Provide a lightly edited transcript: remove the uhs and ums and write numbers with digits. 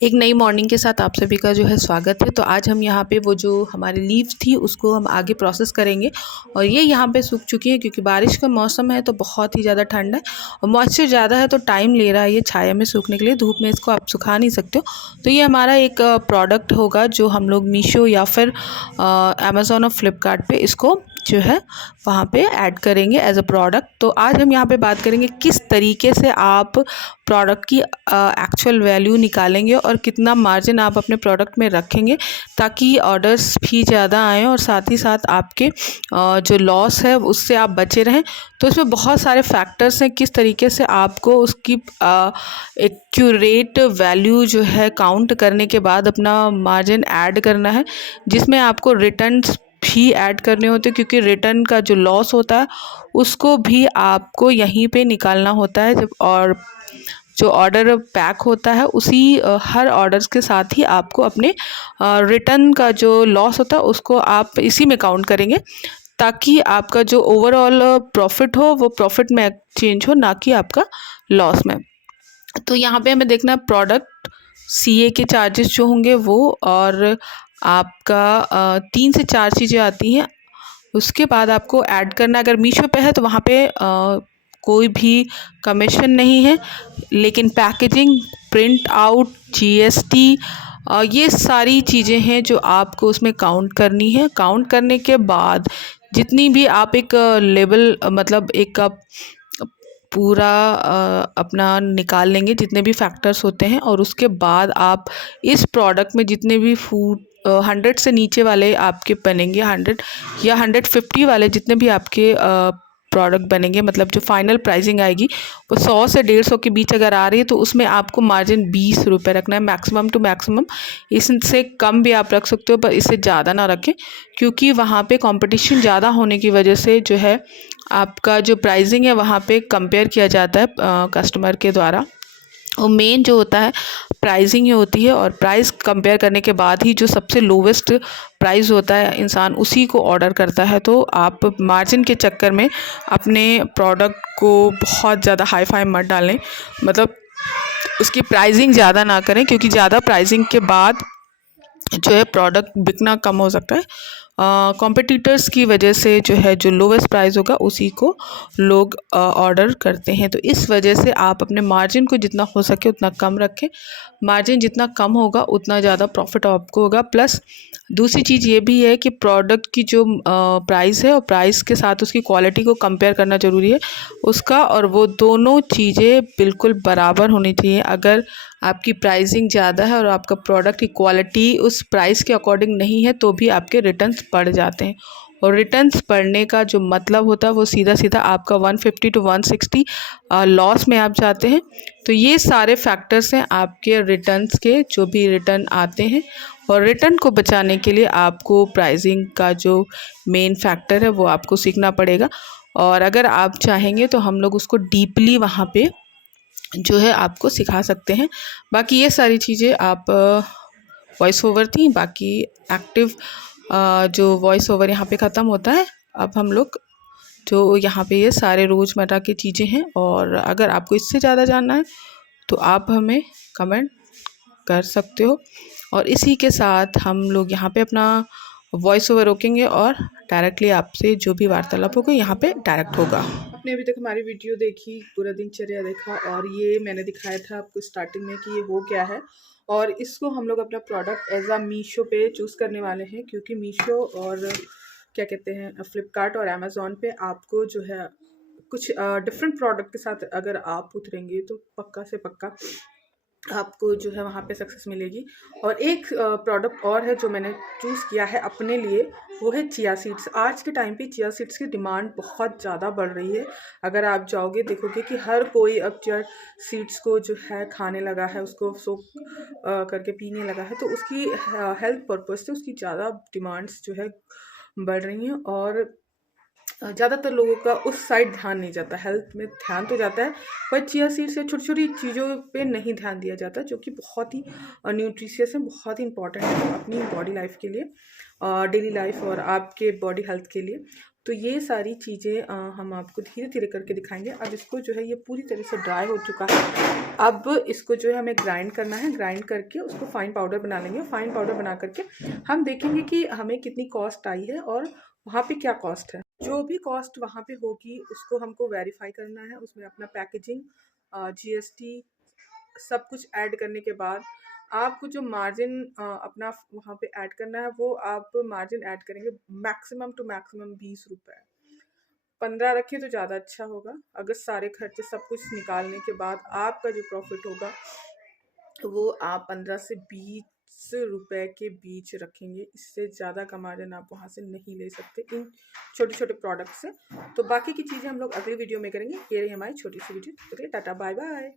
एक नई मॉर्निंग के साथ आप सभी का जो है स्वागत है। तो आज हम यहाँ पे वो जो हमारी लीव थी उसको हम आगे प्रोसेस करेंगे और ये यहाँ पे सूख चुकी है क्योंकि बारिश का मौसम है तो बहुत ही ज़्यादा ठंड है और मॉइस्चर ज़्यादा है तो टाइम ले रहा है ये छाया में सूखने के लिए। धूप में इसको आप सुखा नहीं सकते हो। तो ये हमारा एक प्रोडक्ट होगा जो हम लोग मीशो या फिर अमेज़ॉन और फ्लिपकार्ट पे इसको जो है वहाँ पे ऐड करेंगे एज अ प्रोडक्ट। तो आज हम यहाँ पे बात करेंगे किस तरीके से आप प्रोडक्ट की एक्चुअल वैल्यू निकालेंगे और कितना मार्जिन आप अपने प्रोडक्ट में रखेंगे ताकि ऑर्डर्स भी ज़्यादा आएँ और साथ ही साथ आपके जो लॉस है उससे आप बचे रहें। तो इसमें बहुत सारे फैक्टर्स हैं किस तरीके से आपको उसकी एक्यूरेट वैल्यू जो है काउंट करने के बाद अपना मार्जिन ऐड करना है, जिसमें आपको रिटर्न्स भी ऐड करने होते हैं क्योंकि रिटर्न का जो लॉस होता है उसको भी आपको यहीं पे निकालना होता है। जब और जो ऑर्डर पैक होता है उसी हर ऑर्डर्स के साथ ही आपको अपने रिटर्न का जो लॉस होता है उसको आप इसी में काउंट करेंगे ताकि आपका जो ओवरऑल प्रॉफिट हो वो प्रॉफिट में चेंज हो, ना कि आपका लॉस में। तो यहाँ पे हमें देखना है प्रोडक्ट सीए के चार्जेस जो होंगे वो, और आपका 3 से 4 चीज़ें आती हैं। उसके बाद आपको ऐड करना, अगर मीशो पे है तो वहाँ पे कोई भी कमीशन नहीं है, लेकिन पैकेजिंग, प्रिंट आउट, जीएसटी, ये सारी चीज़ें हैं जो आपको उसमें काउंट करनी है। काउंट करने के बाद जितनी भी आप एक लेवल मतलब एक आप पूरा अपना निकाल लेंगे जितने भी फैक्टर्स होते हैं, और उसके बाद आप इस प्रोडक्ट में जितने भी फूड 100 से नीचे वाले आपके बनेंगे, 100 या 150 वाले जितने भी आपके प्रोडक्ट बनेंगे, मतलब जो फाइनल प्राइसिंग आएगी वो 100 से 150 के बीच अगर आ रही है तो उसमें आपको मार्जिन 20 रुपये रखना है मैक्सिमम टू मैक्सिमम। इससे कम भी आप रख सकते हो पर इससे ज़्यादा ना रखें क्योंकि वहाँ पे कंपटीशन ज़्यादा होने की वजह से जो है आपका जो प्राइसिंग है वहाँ पे कंपेयर किया जाता है कस्टमर के द्वारा। और मेन जो होता है प्राइसिंग ही होती है, और प्राइस कंपेयर करने के बाद ही जो सबसे लोवेस्ट प्राइस होता है इंसान उसी को ऑर्डर करता है। तो आप मार्जिन के चक्कर में अपने प्रोडक्ट को बहुत ज़्यादा हाई फाई मत डालें, मतलब उसकी प्राइसिंग ज़्यादा ना करें क्योंकि ज़्यादा प्राइसिंग के बाद जो है प्रोडक्ट बिकना कम हो सकता है। कॉम्पिटिटर्स की वजह से जो है जो लोवेस्ट प्राइस होगा उसी को लोग ऑर्डर करते हैं। तो इस वजह से आप अपने मार्जिन को जितना हो सके उतना कम रखें। मार्जिन जितना कम होगा उतना ज़्यादा प्रॉफिट आपको होगा। प्लस दूसरी चीज़ ये भी है कि प्रोडक्ट की जो प्राइस है और प्राइस के साथ उसकी क्वालिटी को कंपेयर करना ज़रूरी है उसका, और वो दोनों चीज़ें बिल्कुल बराबर होनी चाहिए। अगर आपकी प्राइसिंग ज़्यादा है और आपका प्रोडक्ट की क्वालिटी उस प्राइस के अकॉर्डिंग नहीं है तो भी आपके रिटर्न्स बढ़ जाते हैं, और रिटर्न्स बढ़ने का जो मतलब होता है वो सीधा सीधा आपका 150 to 160 लॉस में आप जाते हैं। तो ये सारे फैक्टर्स हैं आपके रिटर्न्स के, जो भी रिटर्न आते हैं, और रिटर्न को बचाने के लिए आपको प्राइसिंग का जो मेन फैक्टर है वो आपको सीखना पड़ेगा। और अगर आप चाहेंगे तो हम लोग उसको डीपली वहाँ पे जो है आपको सिखा सकते हैं। बाकी ये सारी चीज़ें आप वॉइस ओवर थी, बाकी एक्टिव जो वॉइस ओवर यहाँ पे ख़त्म होता है। अब हम लोग जो यहाँ पे ये सारे रोज़मर्रा की चीज़ें हैं, और अगर आपको इससे ज़्यादा जानना है तो आप हमें कमेंट कर सकते हो। और इसी के साथ हम लोग यहाँ पे अपना वॉइस ओवर रोकेंगे और डायरेक्टली आपसे जो भी वार्तालाप होगा यहाँ पे डायरेक्ट होगा। आपने अभी तक हमारी वीडियो देखी, पूरा दिनचर्या देखा, और ये मैंने दिखाया था आपको स्टार्टिंग में कि ये वो क्या है, और इसको हम लोग अपना प्रोडक्ट एज आ मीशो पे चूज़ करने वाले हैं क्योंकि मीशो और क्या कहते हैं फ्लिपकार्ट और अमेज़ॉन पे आपको जो है कुछ डिफरेंट प्रोडक्ट के साथ अगर आप उतरेंगे तो पक्का से पक्का आपको जो है वहाँ पे सक्सेस मिलेगी। और एक प्रोडक्ट और है जो मैंने चूज़ किया है अपने लिए, वो है चिया सीड्स। आज के टाइम पे चिया सीड्स की डिमांड बहुत ज़्यादा बढ़ रही है। अगर आप जाओगे देखोगे कि हर कोई अब चिया सीड्स को जो है खाने लगा है, उसको सोक करके पीने लगा है। तो उसकी हेल्थ पर्पज़ से उसकी ज़्यादा डिमांड्स जो है बढ़ रही हैं, और ज़्यादातर लोगों का उस साइड ध्यान नहीं जाता। हेल्थ में ध्यान तो जाता है पर चिया सीड्स से छोटी छोटी चीज़ों पे नहीं ध्यान दिया जाता, जो कि बहुत ही न्यूट्रिशियस है, बहुत ही इंपॉर्टेंट है अपनी बॉडी लाइफ के लिए, डेली लाइफ और आपके बॉडी हेल्थ के लिए। तो ये सारी चीज़ें हम आपको धीरे धीरे करके दिखाएंगे। अब इसको जो है ये पूरी तरह से ड्राई हो चुका है। अब इसको जो है हमें ग्राइंड करना है। ग्राइंड करके उसको फाइन पाउडर बना लेंगे। फाइन पाउडर बना करके हम देखेंगे कि हमें कितनी कॉस्ट आई है और वहाँ पे क्या कॉस्ट है। जो भी कॉस्ट वहाँ पे होगी उसको हमको वेरीफाई करना है। उसमें अपना पैकेजिंग, GST सब कुछ ऐड करने के बाद आपको जो मार्जिन अपना वहाँ पे ऐड करना है वो आप मार्जिन ऐड करेंगे मैक्सिमम टू मैक्सिमम 20 रुपये। 15 रखिए तो ज़्यादा अच्छा होगा। अगर सारे खर्चे सब कुछ निकालने के बाद आपका जो प्रॉफिट होगा वो आप 15 से 20 रुपए के बीच रखेंगे। इससे ज़्यादा का मार्जिन आप वहाँ से नहीं ले सकते इन छोटे छोटे प्रोडक्ट से। तो बाकी की चीज़ें हम लोग अगली वीडियो में करेंगे। ये रही हमारी छोटी सी वीडियो। चलिए टाटा बाय बाय।